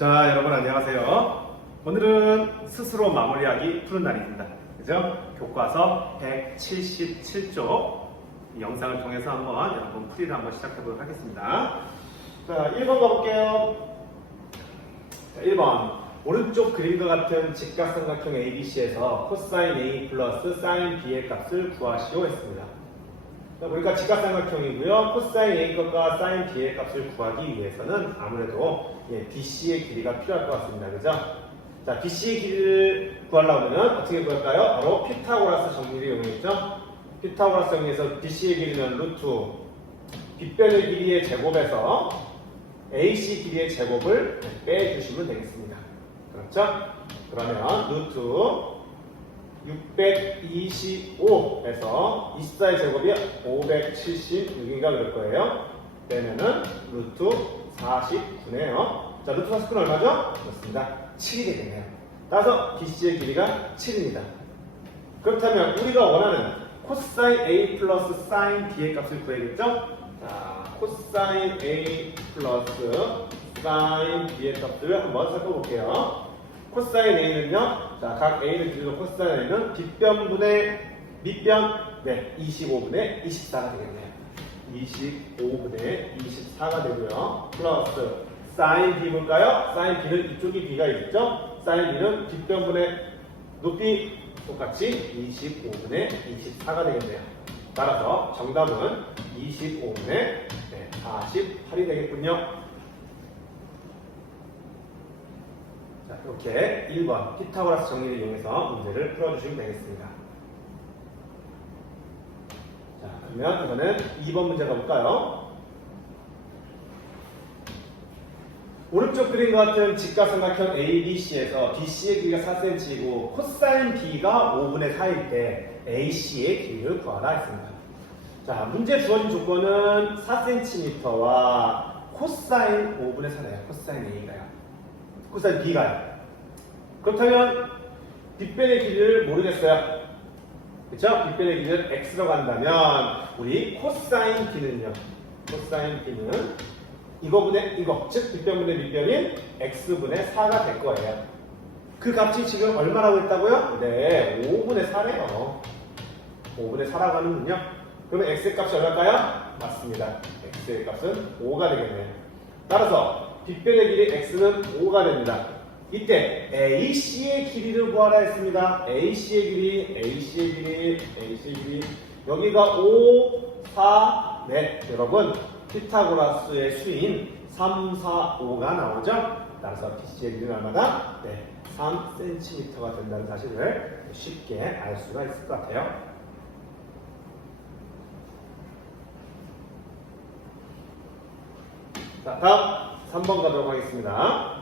자, 여러분 안녕하세요. 오늘은 스스로 마무리하기 푸는 날입니다. 그죠? 교과서 177쪽 영상을 통해서 한번 여러분 풀이를 한번 시작해 보도록 하겠습니다. 자, 1번 가볼게요. 자, 1번. 오른쪽 그림과 같은 직각삼각형 ABC에서 코사인 A 플러스 사인 B의 값을 구하시오 했습니다. 자, 보니까 직각삼각형이고요. 코사인 A 값과 사인 B의 값을 구하기 위해서는 아무래도 BC의 길이가 필요할 것 같습니다. 그죠? 자, BC의 길이를 구하려면 어떻게 구할까요? 바로 피타고라스 정리를 이용했죠. 피타고라스 정리에서 BC의 길이는 루트 빗변의 길이의 제곱에서 AC 길이의 제곱을 빼주시면 되겠습니다. 그렇죠? 그러면 루트 625에서 24의 제곱이 576인가 그럴 거예요. 빼면은 루트 49네요. 자, 루트 49는 얼마죠? 그렇습니다. 7이 되겠네요. 따라서 BC의 길이가 7입니다. 그렇다면 우리가 원하는 코사인 A 플러스 사인 B의 값을 구해야겠죠? 자, 코사인 A 플러스 사인 B의 값을 한번 살펴볼게요. 코사인 A는요, 자, 각 A를 기준으로 코사인 A는 빗변분의 밑변, 25분의 24가 되겠네요. 25분의 24가 되고요. 플러스 사인 B 볼까요? 사인 B는 이쪽이 B가 있죠? 사인 B는 빗변분의 높이 똑같이 25분의 24가 되겠네요. 따라서 정답은 25분의 48이 되겠군요. 자, 이렇게 1번 피타고라스 정리를 이용해서 문제를 풀어주시면 되겠습니다. 자, 그러면 이번엔 2번 문제 가볼까요? 오른쪽 그림과 같은 직각삼각형 ABC에서 BC의 길이가 4cm이고 코사인 B가 5분의 4일 때 AC의 길이를 구하라 했습니다. 자, 문제 주어진 조건은 4cm와 코사인 5분의 4네요. 코사인 A가요. 코사인 B가요. 그렇다면 빗변의 길이를 모르겠어요. 그렇죠? 빗변의 길이를 x라고 한다면 우리 코사인 B는요. 코사인 B는 이거분의 이거, 즉 빗변분의 밑변인 x분의 4가 될 거예요. 그 값이 지금 얼마라고 했다고요? 네, 5분의 4네요. 5분의 4라고 하면요. 그러면 x의 값이 얼마일까요? 맞습니다. x의 값은 5가 되겠네요. 따라서 빗변의 길이 x는 5가 됩니다. 이때 AC의 길이를 구하라 했습니다. AC의 길이 여기가 5, 4, 여러분 피타고라스의 수인 3, 4, 5가 나오죠? 따라서 BC의 길이는 얼마다? 3cm가 된다는 사실을 쉽게 알 수가 있을 것 같아요. 자, 다음 3번 가도록 하겠습니다.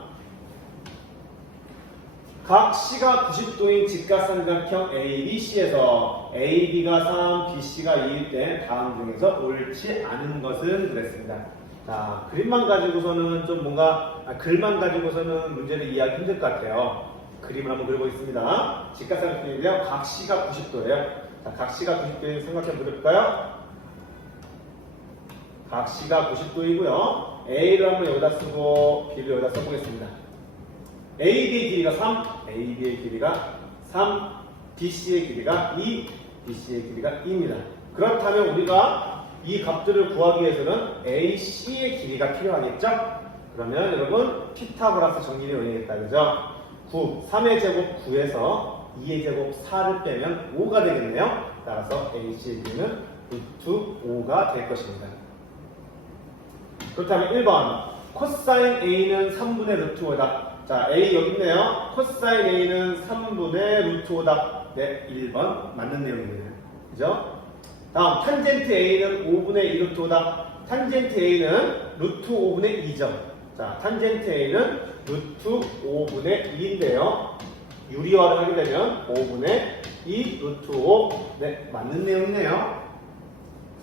각 C가 90도인 직각삼각형 ABC에서 AB가 3, BC가 2일 때 다음 중에서 옳지 않은 것은 그랬습니다. 자, 그림만 가지고서는 좀 뭔가 글만 가지고서는 문제를 이해하기 힘들 것 같아요. 그림을 한번 그려보겠습니다. 직각삼각형인데요. 각 C가 90도예요. 자, 각 C가 90도인 삼각형 그려볼까요? 각 C가 90도이고요. A를 한번 여기다 쓰고 B를 여기다 써보겠습니다. AB의 길이가 3, AB의 길이가 3, BC의 길이가 2, BC의 길이가 2입니다. 그렇다면 우리가 이 값들을 구하기 위해서는 AC의 길이가 필요하겠죠? 그러면 여러분 피타고라스 정리를 이용하겠다. 그죠? 9, 3의 제곱 9에서 2의 제곱 4를 빼면 5가 되겠네요. 따라서 AC의 길이는 루트 5가 될 것입니다. 그렇다면 1번 코사인 A는 3분의 루트 5다. 자, A 여기 있네요. 코사인 A는 3분의 루트 5다. 네, 1번 맞는 내용이네요. 그죠? 다음 탄젠트 A는 5분의 2 루트 5다. 탄젠트 A는 루트 5분의 2죠. 자, 탄젠트 A는 루트 5분의 2인데요. 유리화를 하게 되면 5분의 2 루트 5. 네, 맞는 내용이네요.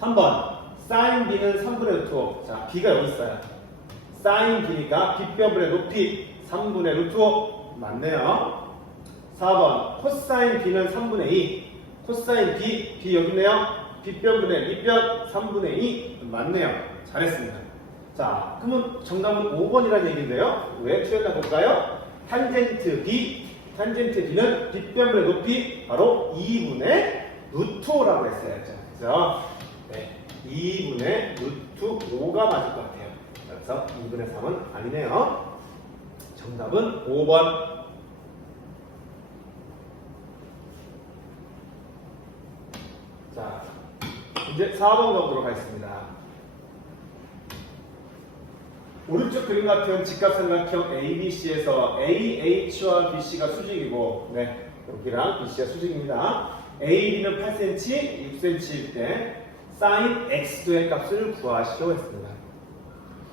3번 사인 B는 3분의 루트 5. 자, B가 여기 있어요. 사인 B니까 빗변분의 높이 3분의 루트 5 맞네요. 4번 코사인 B는 3분의 2. 코사인 B 여기 있네요. 빗변분의 밑변 3분의 2 맞네요. 잘했습니다. 자, 그러면 정답은 5번이라는 얘기인데요. 왜 틀렸나 볼까요? 탄젠트 B는 빗변분의 높이 바로 2분의 루트 5라고 했어야죠. 그죠? 네, 2분의 루트 5가 맞을 것 같아요. 그래서 2분의 3은 아니네요. 정답은 5번. 자, 이제 4번 가보도록 하겠습니다. 오른쪽 그림 같은 직각삼각형 ABC에서 AH와 BC가 수직이고, 네, 여기랑 BC가 수직입니다. AB는 8cm, 6cm일 때 sin x도의 값을 구하시려고 했습니다.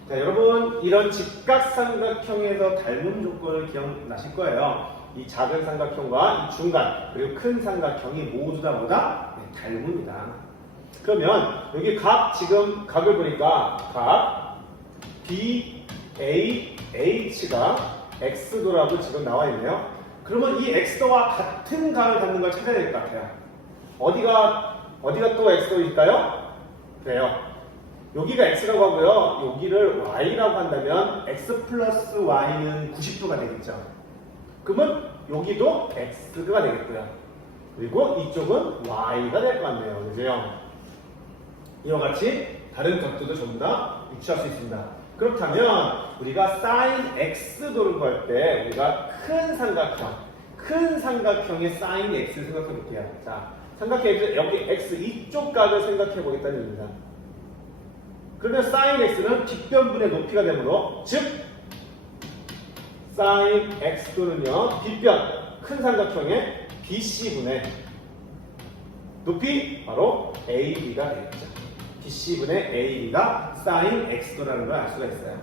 자, 여러분 이런 직각삼각형에서 닮은 조건을 기억나실 거예요. 이 작은 삼각형과 이 중간 그리고 큰 삼각형이 모두 다 뭐다? 네, 닮습니다. 그러면 여기 지금 각을 보니까 각 BAH가 x도라고 지금 나와 있네요. 그러면 이 x도와 같은 각을 갖는 걸 찾아야 될 것 같아요. 어디가 또 x도일까요? 그래요. 여기가 x라고 하고요. 여기를 y라고 한다면 x 플러스 y는 90도가 되겠죠. 그러면 여기도 x가 되겠고요. 그리고 이쪽은 y가 될 것 같네요. 그죠? 이와 같이 다른 각도도 전부 다 유추할 수 있습니다. 그렇다면 우리가 sin x도를 구할 때 우리가 큰 삼각형의 sin x를 생각해 볼게요. 자, 삼각형에서 여기 x 이쪽 각을 생각해 보겠다는 얘기입니다. 그러면 sin x는 빗변분의 높이가 되므로 즉 sin x도는요 빗변 큰 삼각형의 BC분의 높이 바로 AB가 되겠죠. BC분의 AB가 sin x도라는 걸 알 수가 있어요.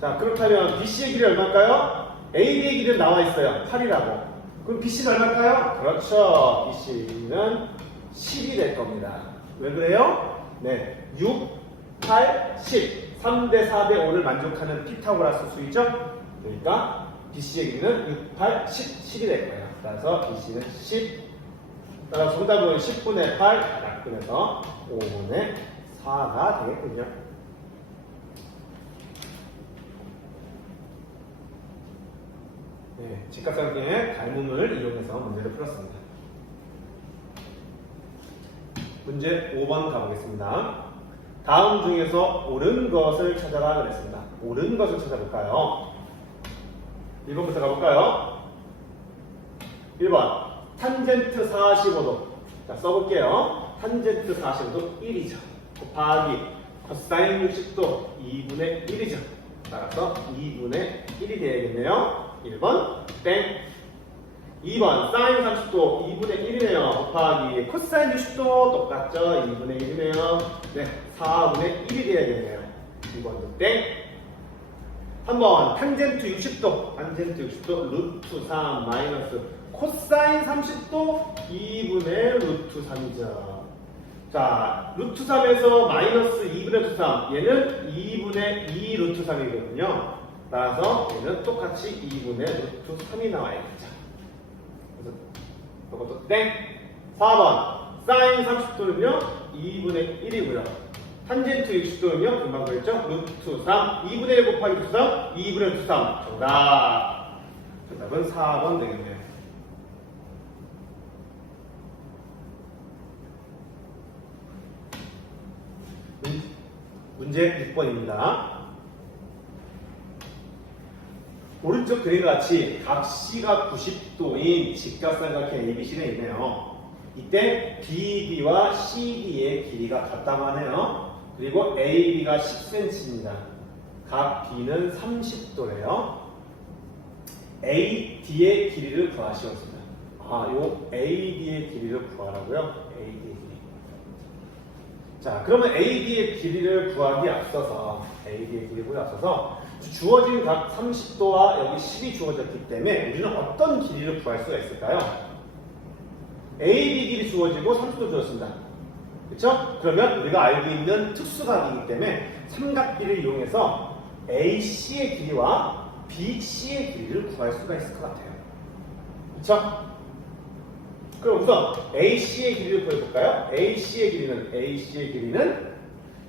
자, 그렇다면 BC의 길이 얼마일까요? AB의 길이는 나와 있어요. 8이라고. 그럼 BC는 얼마일까요? 그렇죠. BC는 10이 될 겁니다. 왜 그래요? 네, 6, 8, 10. 3대 4대 5를 만족하는 피타고라스 수이죠? 그러니까 BC의 길이는 6, 8, 10이 될 거예요. 따라서 BC는 10. 따라서 정답은 10분의 8, 약분해서 5분의 4가 되겠군요. 네, 직각삼각형의 닮음을 이용해서 문제를 풀었습니다. 문제 5번 가보겠습니다. 다음 중에서 옳은 것을 찾아라 그랬습니다. 옳은 것을 찾아볼까요? 1번부터 가볼까요? 1번 탄젠트 45도. 자, 써볼게요. 탄젠트 45도 1이죠. 곱하기 코사인 60도 2분의 1이죠. 따라서 2분의 1이 되어야겠네요. 1번 땡. 2번 사인 30도 2분의 1이네요. 곱하기 코사인 60도 똑같죠. 2분의 1이네요. 네, 4분의 1이 되어야겠네요. 2번도 땡. 3번 탄젠트 60도 루트 3 마이너스 코사인 30도 2분의 루트 3이죠. 자, 루트 3에서 마이너스 2분의 루트 3 얘는 2분의 2 루트 3이거든요. 따라서 얘는 똑같이 2분의 루트 3이 나와야겠죠. 그래서 이것도 땡. 4번 사인 30도는요 2분의 1이고요. 탄젠트 60도는요 금방 그랬죠? 루트 3 2분의 1 곱하기 루트 3 2분의 루트 3 정답은 4번 되겠네요. 문제 6번입니다. 오른쪽 그림과 같이 각 C가 90도인 직각삼각형 ABC가 있네요. 이때 BD와 CD의 길이가 같다고 하네요. 그리고 AB가 10cm입니다. 각 B는 30도래요. AD의 길이를 구하시겠습니다. 요 AD의 길이를 구하라고요? AD의 길이. 자, 그러면 AD의 길이를 구하기 앞서서 주어진 각 30도와 여기 10이 주어졌기 때문에 우리는 어떤 길이를 구할 수가 있을까요? AD 길이 주어지고 30도 주어졌습니다. 그렇죠? 그러면 우리가 알고 있는 특수각이기 때문에 삼각비를 이용해서 AC의 길이와 BC의 길이를 구할 수가 있을 것 같아요. 그렇죠? 그럼 우선 AC의 길이를 구해볼까요? AC의 길이는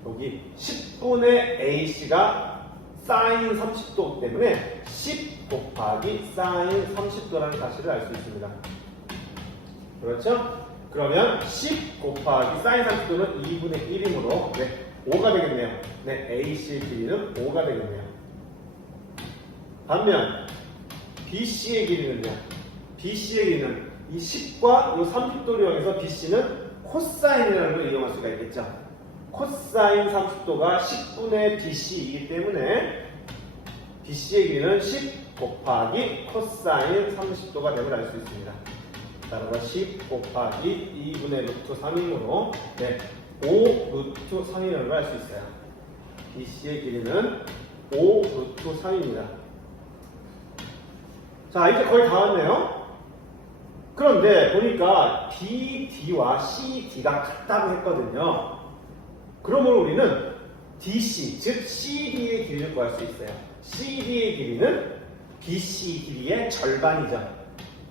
여기 10분의 AC가 사인 30도 때문에 10 곱하기 사인 30도라는 사실을 알 수 있습니다. 그렇죠? 그러면 10 곱하기 사인 30도는 2분의 1이므로 5가 되겠네요. 네, AC의 길이는 5가 되겠네요. 반면 BC의 길이는요. BC의 길이는 이 10과 이 30도를 이용해서 BC는 코사인이라는 걸 이용할 수가 있겠죠. 코사인 30도가 10분의 BC이기 때문에 BC의 길이는 10 곱하기 코사인 30도가 됨을 알 수 있습니다. 따라서 10 곱하기 2분의 루트 3이므로 5 루트 3이라는 걸 알 수 있어요. BC의 길이는 5 루트 3입니다. 자, 이제 거의 다 왔네요. 그런데 보니까 BD와 CD가 같다고 했거든요. 그러므로 우리는 DC, 즉 CD의 길이를 구할 수 있어요. CD의 길이는 BC 길이의 절반이죠.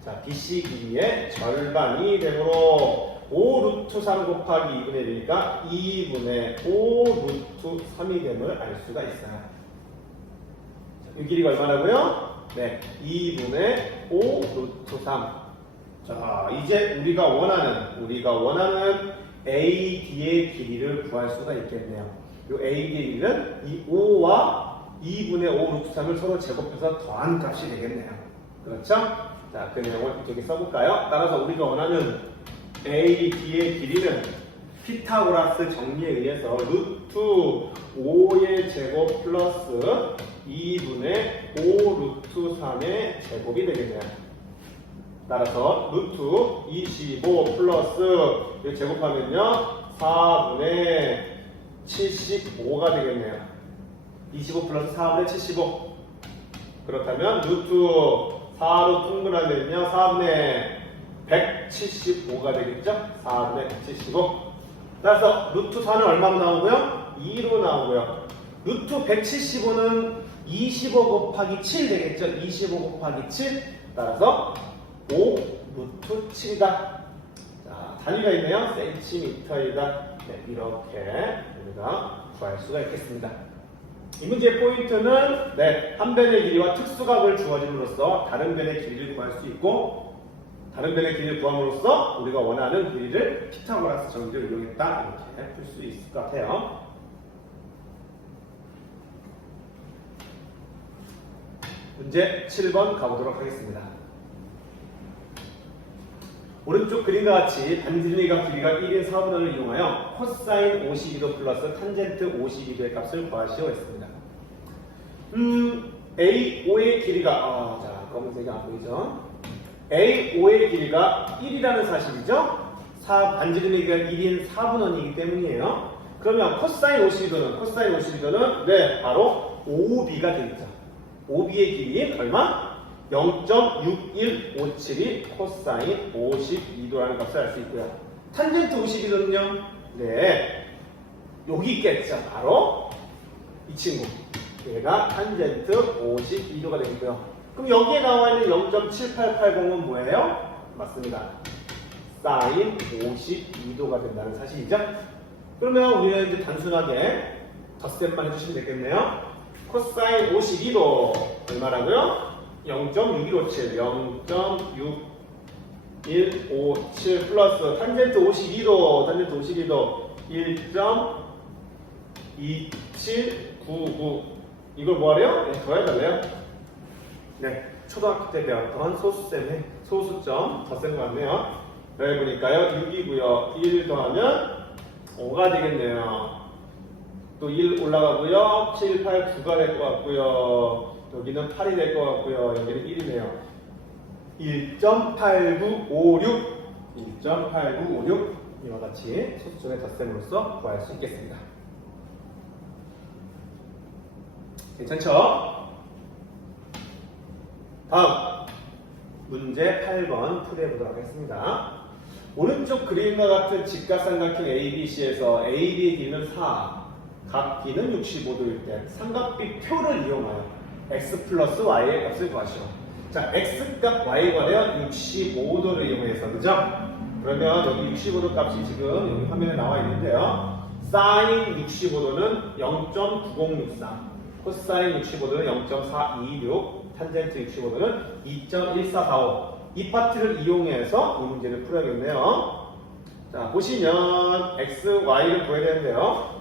자, BC 길이의 절반이 되므로 5 루트 3 곱하기 2분의 1이니까 2분의 5 루트 3이 됨을 알 수가 있어요. 자, 이 길이가 얼마라고요? 네, 2분의 5 루트 3. 자, 이제 우리가 원하는 AD의 길이를 구할 수가 있겠네요. 이 AD의 길이는 이 5와 2분의 5 루트 3을 서로 제곱해서 더한 값이 되겠네요. 그렇죠? 자, 그 내용을 이쪽에 써볼까요? 따라서 우리가 원하는 AD의 길이는 피타고라스 정리에 의해서 루트 5의 제곱 플러스 2분의 5 루트 3의 제곱이 되겠네요. 따라서 루트 25 플러스 제곱하면요 4분의 75가 되겠네요. 25 플러스 4분의 75. 그렇다면 루트 4로 통분하면요 4분의 175가 되겠죠? 4분의 175. 따라서 루트 4는 얼마로 나오고요? 2로 나오고요. 루트 175는 25 곱하기 7 되겠죠? 25 곱하기 7. 따라서 5 루트 7이다. 자, 단위가 있네요. 센티미터이다. 네, 이렇게 우리가 구할 수가 있겠습니다. 이 문제의 포인트는 한 변의 길이와 특수각을 주어짐으로써 다른 변의 길이를 구할 수 있고, 다른 변의 길이를 구함으로써 우리가 원하는 길이를 피타고라스 정리를 이용했다. 이렇게 풀 수 있을 것 같아요. 문제 7번 가보도록 하겠습니다. 오른쪽 그림과 같이 반지름의 길이가 1인 4분원을 이용하여 코사인 52도 플러스 탄젠트 52도의 값을 구하시오 했습니다. A5의 길이가 자, 검은색이 안 보이죠? A5의 길이가 1이라는 사실이죠? 반지름의 길이가 1인 4분원이기 때문이에요. 그러면 코사인 52도는 바로 5B가 되겠죠. 5B의 길이인 얼마? 0.6157이 코사인 52도라는 값을 알 수 있고요. 탄젠트 52도는요? 여기 있겠죠. 바로 이 친구. 얘가 탄젠트 52도가 되겠고요. 그럼 여기에 나와 있는 0.7880은 뭐예요? 맞습니다. 사인 52도가 된다는 사실이죠. 그러면 우리는 이제 단순하게 덧셈만 해주시면 되겠네요. 코사인 52도 얼마라고요? 0.6157 0.6157 플러스 탄젠트 52도 1.2799 이걸 뭐하래요? 더해달래요? 초등학교 때 배웠던 소수점 덧셈 같네요. 여기 보니까요 6이고요 1 더하면 5가 되겠네요. 또 1 올라가고요 7, 8, 9가 될 것 같고요. 여기는 8이 될 것 같고요. 여기는 1이네요. 1.8956 이와 같이 소수점의 덧셈으로써 구할 수 있겠습니다. 괜찮죠? 다음 문제 8번 풀이해보도록 하겠습니다. 오른쪽 그림과 같은 직각삼각형 ABC에서 AB의 길이는 4, 각 B는 65도일 때 삼각비 표를 이용하여 x 플러스 y의 값을 구하시오. 자, x값 y가 65도를 이용해서, 그죠? 그러면 여기 65도 값이 지금 여기 화면에 나와 있는데요. 사인 65도는 0.9063, 코사인 65도는 0.426, 탄젠트 65도는 2.1445. 이 파트를 이용해서 이 문제를 풀어야겠네요. 자, 보시면 x, y를 구해야 되는데요.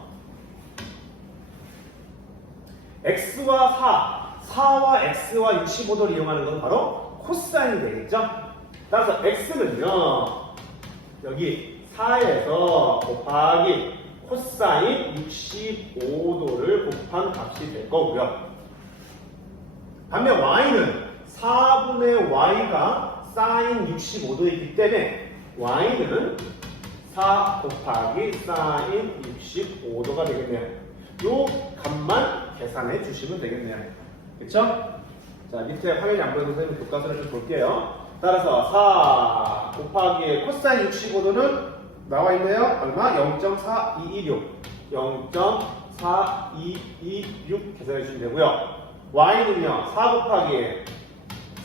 x와 4와 x와 65도를 이용하는 건 바로 코사인이 되겠죠? 따라서 x는요, 여기 4에서 곱하기 코사인 65도를 곱한 값이 될 거고요. 반면 y는 4분의 y가 사인 65도이기 때문에 y는 4 곱하기 사인 65도가 되겠네요. 요 값만 계산해 주시면 되겠네요. 그쵸? 자, 밑에 화면이 안 보여서 선생님 교과서를 좀 볼게요. 따라서 4 곱하기 코사인 65도는 나와 있네요. 얼마? 0.4226. 0.4226 계산해 주시면 되고요. y는요, 4 곱하기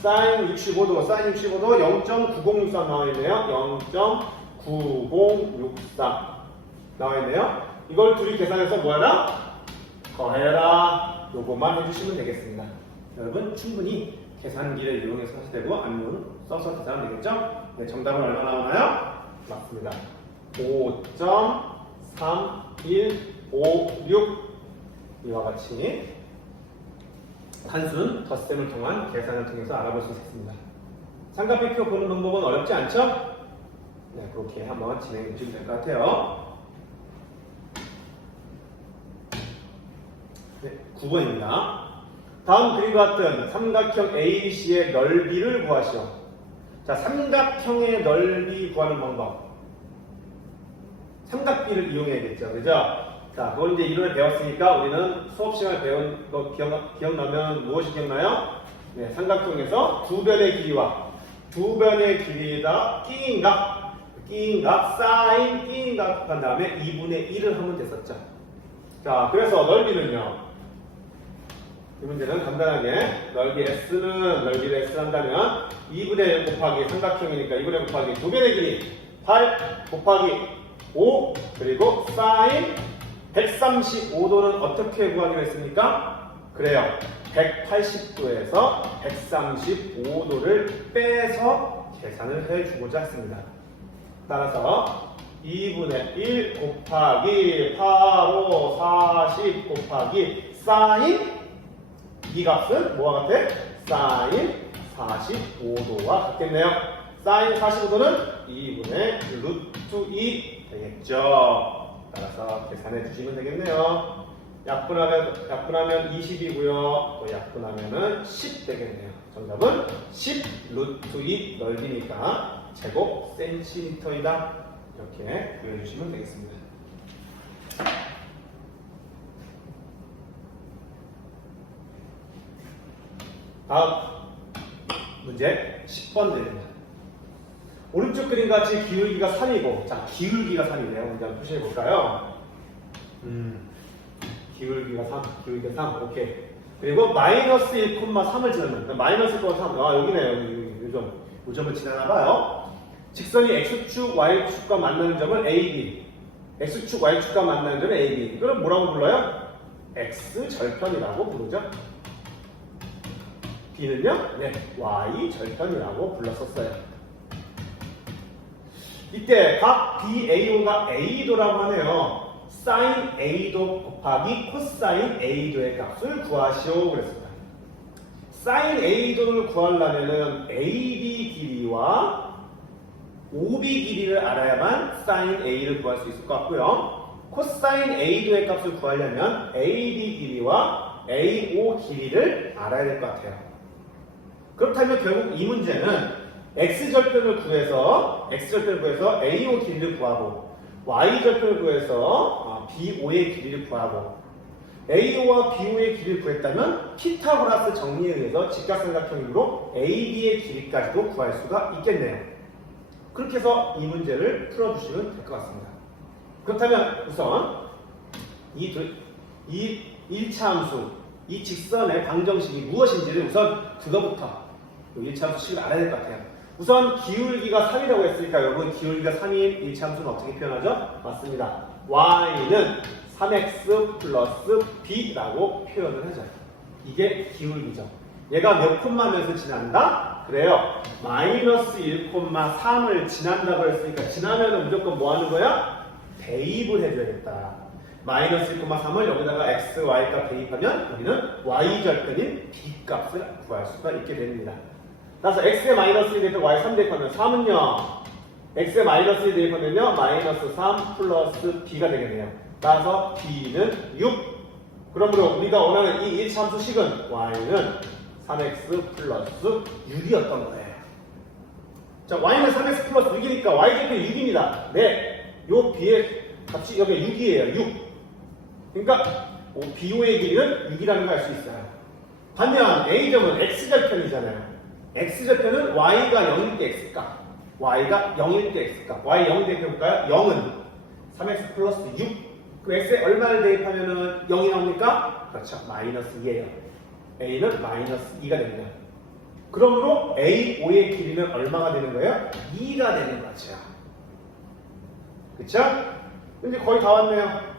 사인 65도, 사인 65도 0.9063 나와 있네요. 0.9063 나와 있네요. 이걸 둘이 계산해서 뭐하라? 더해라. 요것만 해주시면 되겠습니다. 여러분 충분히 계산기를 이용해서 하셔도 되고 아니면 써서 계산하면 되겠죠? 네, 정답은 얼마 나오나요? 맞습니다. 5.3156 이와 같이 단순 덧셈을 통한 계산을 통해서 알아볼 수 있습니다. 삼각비표 보는 방법은 어렵지 않죠? 네, 그렇게 한번 진행해 주시면 될 것 같아요. 네, 9번입니다. 다음 그림과 같은 삼각형 ABC의 넓이를 구하시오. 자, 삼각형의 넓이 구하는 방법. 삼각비를 이용해야겠죠. 그죠? 자, 그걸 이제 이론을 배웠으니까 우리는 수업 시간에 배운 거 기억나면 무엇이 기억나요? 네, 삼각형에서 두 변의 길이와 두 변의 길이에다 끼인 값, 사인 끼인 값 한 다음에 2분의 1을 하면 됐었죠. 자, 그래서 넓이는요. 이 문제는 간단하게 넓이 S는 넓이를 S 한다면 2분의 1 곱하기 삼각형이니까 2분의 1 곱하기 두 변의 길이 8 곱하기 5 그리고 사인 135도는 어떻게 구하기로 했습니까? 그래요. 180도에서 135도를 빼서 계산을 해주고자 했습니다. 따라서 2분의 1 곱하기 8, 5, 40 곱하기 사인 이 값은 뭐와 같아? 사인 45도와 같겠네요. 사인 45도는 2분의 루트 2 되겠죠. 따라서 계산해 주시면 되겠네요. 약분하면 20이고요. 또 약분하면은 10 되겠네요. 정답은 10 루트 2 넓이니까 제곱 센티미터이다. 이렇게 그려주시면 되겠습니다. 다음 문제 10번 드립니다. 오른쪽 그림 같이 기울기가 3이고, 자, 기울기가 3이네요. 문제 한번 표시해 볼까요? 기울기가 3, 오케이. 그리고 마이너스 1,3을 지나면, 마이너스 1,3, 여기네요. 요점을 지나나봐요. 직선이 X축, Y축과 만나는 점은 AB. X축, Y축과 만나는 점은 AB. 이걸 뭐라고 불러요? X절편이라고 부르죠. B는요? 네, Y절편이라고 불렀었어요. 이때 각 BAO가 A도라고 하네요. 사인 A도 곱하기 코사인 A도의 값을 구하시오 그랬습니다. 사인 A도를 구하려면 AB 길이와 OB 길이를 알아야만 사인 A를 구할 수 있을 것 같고요. 코사인 A도의 값을 구하려면 AB 길이와 AO 길이를 알아야 될 것 같아요. 그렇다면 결국 이 문제는 X절편을 구해서 AO 길이를 구하고 Y절편을 구해서 BO의 길이를 구하고 AO와 BO의 길이를 구했다면 피타고라스 정리에 의해서 직각삼각형으로 AB의 길이까지도 구할 수가 있겠네요. 그렇게 해서 이 문제를 풀어주시면 될 것 같습니다. 그렇다면 우선 이 1차 함수, 이 직선의 방정식이 무엇인지를 우선 그거부터 1차 함수식을 알아야 될 것 같아요. 우선 기울기가 3이라고 했으니까 여러분 기울기가 3인 1차 함수는 어떻게 표현하죠? 맞습니다. y는 3x 플러스 b라고 표현을 하죠. 이게 기울기죠. 얘가 몇 콤마면서 지난다? 그래요. 마이너스 1,3을 지난다고 했으니까 지나면은 무조건 뭐 하는 거야? 대입을 해줘야겠다. 마이너스 1,3을 여기다가 x, y 값 대입하면 우리는 y절편인 b 값을 구할 수가 있게 됩니다. 따라서 x에 마이너스 1 대입해 y 3 대입하면 3은요. x에 마이너스 1 대입하면요. 마이너스 3 플러스 b가 되겠네요. 따라서 b는 6. 그러므로 우리가 원하는 이 1참수식은 y는 3x 플러스 6이었던 거예요. 자, y는 3x 플러스 6이니까 y절편 6입니다. 네, 요 b의 값이 여기 6이에요. 6. 그러니까 BO의 길이는 6이라는 걸 알 수 있어요. 반면 A점은 X절편이잖아요. X절편은 Y가 0일 때 X값, Y가 0일 때 X값. Y 0 대입해볼까요? 0은 3X 플러스 6. 그럼 X에 얼마를 대입하면은 0이 나옵니까? 그렇죠. 마이너스 2예요. A는 마이너스 2가 됩니다. 그러므로 AO의 길이는 얼마가 되는 거예요? 2가 되는 거죠. 그쵸? 이제 거의 다 왔네요.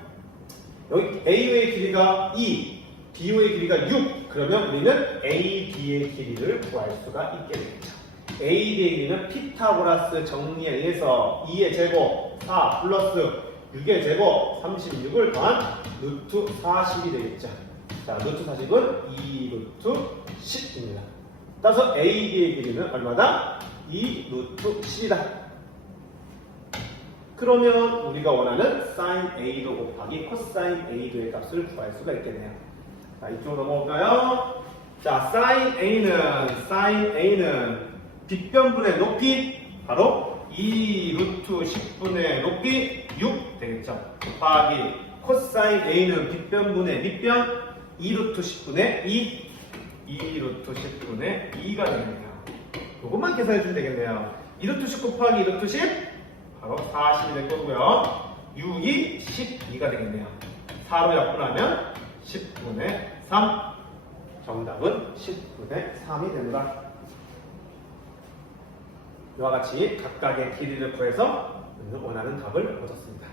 여기 AO의 길이가 2, BO의 길이가 6. 그러면 우리는 AB의 길이를 구할 수가 있게 되겠죠. AB의 길이는 피타고라스 정리에 의해서 2의 제곱 4 플러스 6의 제곱 36을 더한 루트 40이 되겠죠. 자, 루트 40은 2 루트 10입니다. 따라서 AB의 길이는 얼마다? 2 루트 10이다. 그러면 우리가 원하는 sin A도 곱하기 cosine A도의 값을 구할 수가 있겠네요. 자, 이쪽으로 넘어올까요? 자, sin A는 빗변분의 높이 바로 2 루트 10분의 높이 6 되겠죠. 곱하기 cosine A는 빗변분의 밑변 2 루트 10분의 2 루트 10분의 2가 되겠네요. 이것만 계산해 주면 되겠네요. 2 루트 10 곱하기 2 루트 10 바로 40이 될 거고요. 6이 12가 되겠네요. 4로 약분하면 10분의 3. 정답은 10분의 3이 됩니다. 이와 같이 각각의 길이를 구해서 원하는 답을 얻었습니다.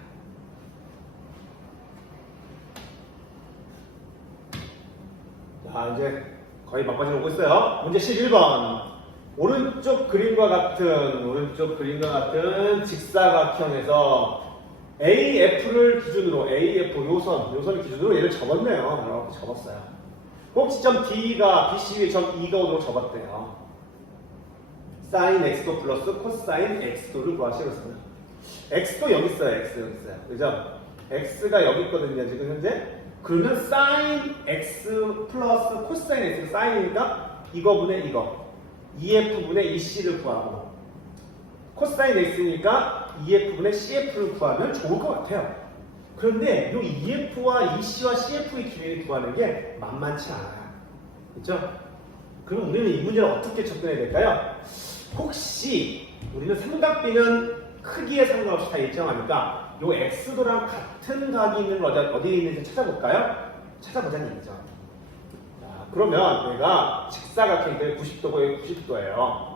자, 이제 거의 막바지 오고 있어요. 문제 11번. 오른쪽 그림과 같은 직사각형에서 AF를 기준으로 AF 요선을 기준으로 얘를 접었네요. 이렇게 접었어요. 꼭지점 D가 BC 위에 점 E가 오도록 접었대요. sin X도 플러스 코사인 X도를 구하시겠습니다. X도 여기 있어요. X 여기 있어요. 그죠? X가 여기 있거든요. 지금 현재. 그러면 sin X 플러스 코사인 X 사인이니까 이거분의 이거. EF분의 EC를 구하고 코사인 X니까 EF분의 CF를 구하면 좋을 것 같아요. 그런데 이 EF와 EC와 CF의 길이를 구하는 게 만만치 않아요. 그렇죠? 그럼 우리는 이 문제를 어떻게 접근해야 될까요? 혹시 우리는 삼각비는 크기에 상관없이 다 일정하니까 이 X도랑 같은 각이 있는 어디에 있는지 찾아볼까요? 찾아보자는 얘기죠. 그러면 얘가 직사각형인데 90도고 여기 90도예요.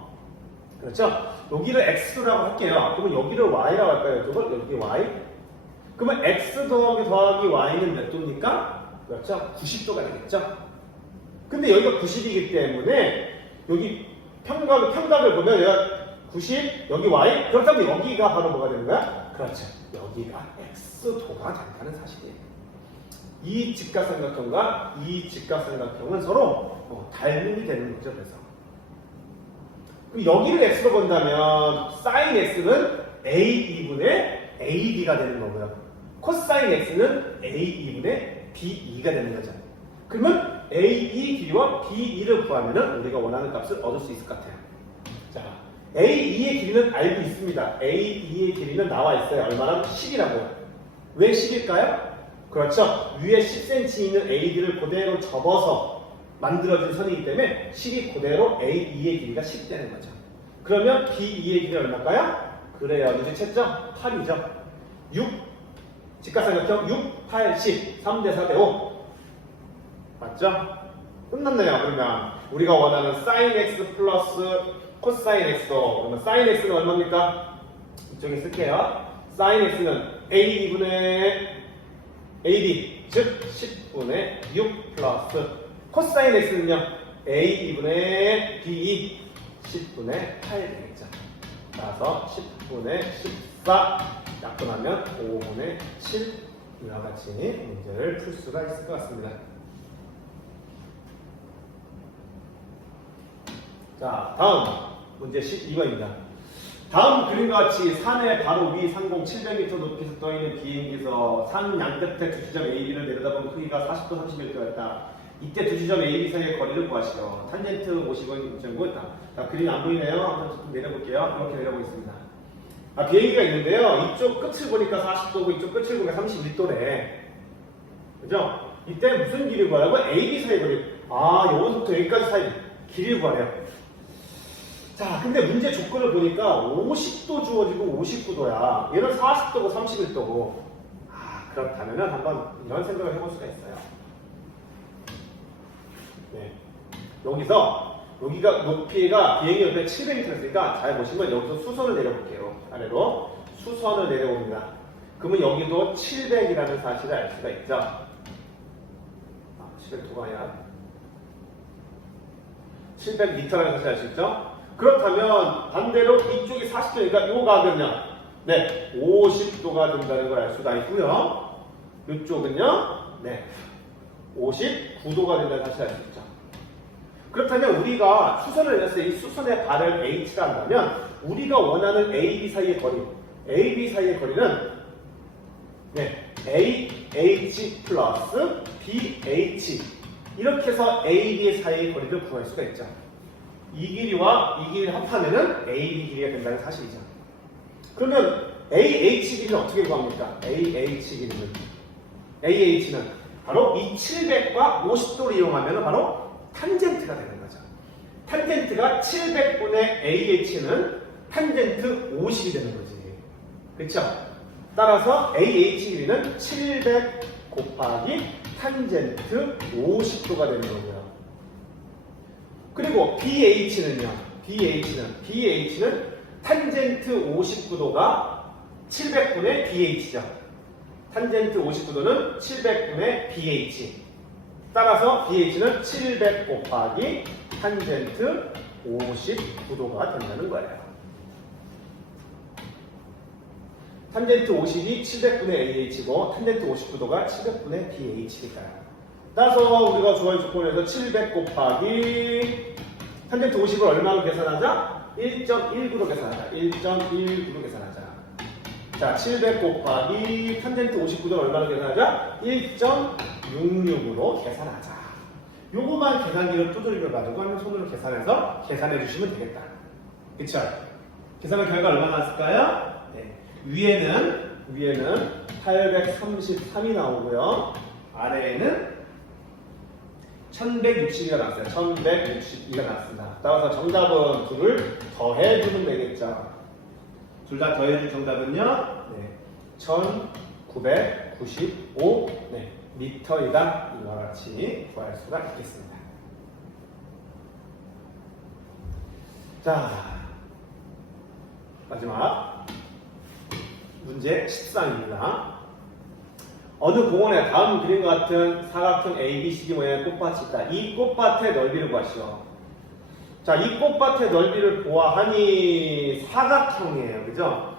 그렇죠? 여기를 x라고 할게요. 그러면 여기를 y라고 할까요? 이쪽을 여기 y. 그러면 x 더하기 y는 몇 도입니까? 그렇죠? 90도가 되겠죠? 근데 여기가 90이기 때문에 여기 평각을 보면 얘가 90, 여기 y. 그렇다면 여기가 바로 뭐가 되는 거야? 그렇죠. 여기가 x도가 된다는 사실이에요. 이 직각삼각형과 이 직각삼각형은 서로 닮음이 되는 거죠. 그래서 그럼 여기를 x로 본다면 sin x는 a2분의 ab가 되는 거고요. cosine x는 a2분의 b2가 되는 거죠. 그러면 a2 길이와 b2를 구하면 우리가 원하는 값을 얻을 수 있을 것 같아요. 자, a2의 길이는 알고 있습니다. a2의 길이는 나와 있어요. 얼마나? 10이라고요. 왜 10일까요? 그렇죠. 위에 10cm 있는 AD를 그대로 접어서 만들어진 선이기 때문에 10이 그대로 A2의 길이가 10 되는 거죠. 그러면 B2의 길이 얼마일까요? 그래요. 눈치챘죠? 8이죠. 6. 직각삼각형 6, 8, 10. 3대 4대 5. 맞죠? 끝났네요. 그러면 우리가 원하는 sin x 플러스 cosine x도 그러면 sin x는 얼마입니까? 이쪽에 쓸게요. sin x는 A2분의 AB, 즉 10분의 6 플러스 코사인 X는요, A2분의 B2, 10분의 8 되겠죠. 따라서 10분의 14 약분하면 5분의 7 이와 같이 문제를 풀 수가 있을 것 같습니다. 자, 다음 문제 12번입니다. 다음 그림과 같이 산의 바로 위 상공 700m 높이에서 떠있는 비행기에서 산 양끝에 두 지점 AB를 내려다보면 크기가 40도 31도였다. 이때 두 지점 AB 사이의 거리를 구하시오. 탄젠트 50원 정도였다. 자, 그림이 안 보이네요. 한번 좀 내려볼게요. 이렇게 내려보겠습니다. 비행기가 있는데요. 이쪽 끝을 보니까 40도고 이쪽 끝을 보니까 31도래. 그죠? 이때 무슨 길이를 구하라고? AB 사이의 거리. 여기서부터 여기까지 사이 길이를 구하래요. 자, 근데 문제 조건을 보니까 50도 주어지고 59도야. 얘는 40도고 31도고. 그렇다면 한번 이런 생각을 해볼 수가 있어요. 네. 여기가 높이가 비행기 옆에 700m였으니까 잘 보시면 여기서 수선을 내려볼게요. 아래로 수선을 내려옵니다. 그러면 여기도 700이라는 사실을 알 수가 있죠. 700도가 아니라 700m라는 사실을 알 수 있죠. 그렇다면 반대로 이쪽이 40도니까 이 각은요, 네, 50도가 된다는 걸 알 수가 있고요. 이쪽은요, 네, 59도가 된다는 사실을 알 수 있죠. 그렇다면 우리가 수선을 내서 이 수선의 발을 H라 한다면 우리가 원하는 AB 사이의 거리는 네, AH 플러스 BH 이렇게 해서 AB 사이의 거리를 구할 수가 있죠. 이 길이와 이 길이를 합하면은 AB 길이가 된다는 사실이죠. 그러면 AH 길이는 어떻게 구합니까? AH는 바로 이 700과 50도를 이용하면 바로 탄젠트가 되는 거죠. 탄젠트가 700분의 AH는 탄젠트 50이 되는 거지. 그렇죠? 따라서 AH 길이는 700 곱하기 탄젠트 50도가 되는 거고요. 그리고 BH는요. BH는 탄젠트 59도가 700분의 BH죠. 탄젠트 59도는 700분의 BH. 따라서 BH는 700 곱하기 탄젠트 59도가 된다는 거예요. 탄젠트 50이 700분의 AH고 탄젠트 59도가 700분의 BH니까요. 따라서 우리가 주어진 조건에서 700 곱하기 탄젠트 50을 얼마로 계산하자? 1.19로 계산하자. 1.19로 계산하자. 자, 700 곱하기 탄젠트 59도를 얼마로 계산하자? 1.66으로 계산하자. 요거만 계산기를 두드려 가지고 손으로 계산해서 계산해 주시면 되겠다. 그쵸? 계산한 결과 얼마나 났을까요? 네. 위에는 833이 나오고요. 아래에는 1160이가 나왔어요. 1162가 나왔습니다. 따라서 정답은 둘을 더해주면 되겠죠. 둘 다 더해줄 정답은요, 네, 1995 미터이다. 이와 같이 구할 수가 있겠습니다. 자, 마지막 문제 13입니다. 어느 공원에 다음 그림과 같은 사각형 ABCD 모양의 꽃밭이 있다. 이 꽃밭의 넓이를 구하시오. 자, 이 꽃밭의 넓이를 보아하니 사각형이에요. 그죠?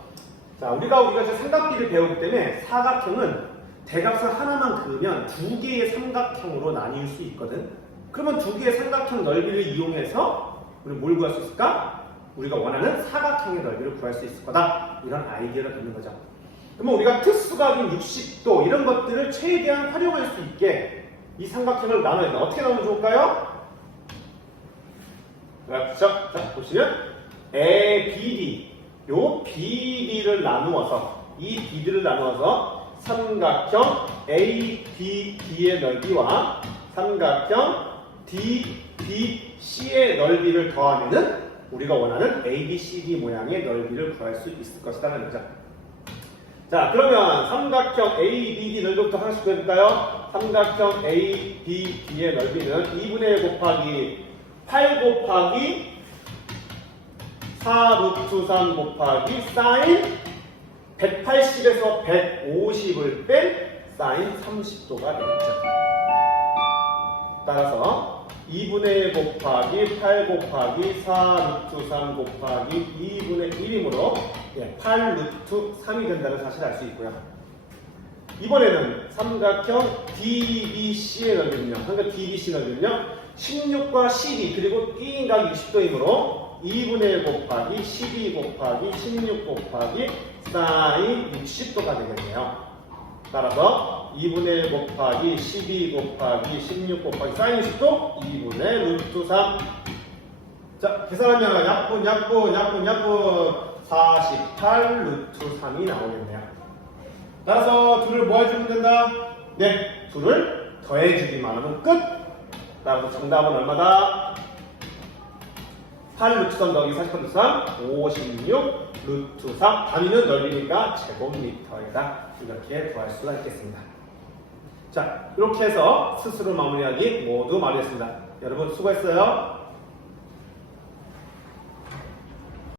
자, 우리가 이제 삼각비를 배우기 때문에 사각형은 대각선 하나만 그으면 두 개의 삼각형으로 나뉠 수 있거든. 그러면 두 개의 삼각형 넓이를 이용해서 우리 뭘 구할 수 있을까? 우리가 원하는 사각형의 넓이를 구할 수 있을 거다. 이런 아이디어를 갖는 거죠. 그러면 우리가 특수각인 60도 이런 것들을 최대한 활용할 수 있게 이 삼각형을 나눠야 돼. 어떻게 나누면 좋을까요? 그렇죠. 자, 보시면 ABD 요 BD를 나누어서 이 BD를 나누어서 삼각형 ABD의 넓이와 삼각형 DBC의 넓이를 더하면은 우리가 원하는 ABCD 모양의 넓이를 구할 수 있을 것이라는 거죠. 자, 그러면 삼각형 ABD 넓이부터 하나씩 구해볼까요? 삼각형 ABD의 넓이는 2분의 1 곱하기 8 곱하기 4 루트 3 곱하기 사인 180에서 150을 뺀 사인 30도가 되겠죠. 따라서 2분의 1 곱하기 8 곱하기 4 루트 3 곱하기 2분의 1이므로 8 루트 3이 된다는 사실을 알 수 있고요. 이번에는 삼각형 DBC의 넓이는요. 그러니까 DBC 넓이는요. 16과 12 그리고 B인각 60도이므로 2분의 1 곱하기 12 곱하기 16 곱하기 사인 60도가 되겠네요. 따라서 2분의 1 곱하기 12 곱하기 16 곱하기 사인 60도 2분의 루트 3. 자, 계산하면 약분 48 루트 3이 나오겠네요. 따라서 둘을 뭐 해주면 된다? 네, 둘을 더해주기만 하면 끝! 따라서 정답은 얼마다? 8 루트 3 더하기 48 루트 3, 56 루트 3. 단위는 넓이니까 제곱미터에다 이렇게 구할 수가 있겠습니다. 자, 이렇게 해서 스스로 마무리하기 모두 마무리했습니다. 여러분 수고했어요.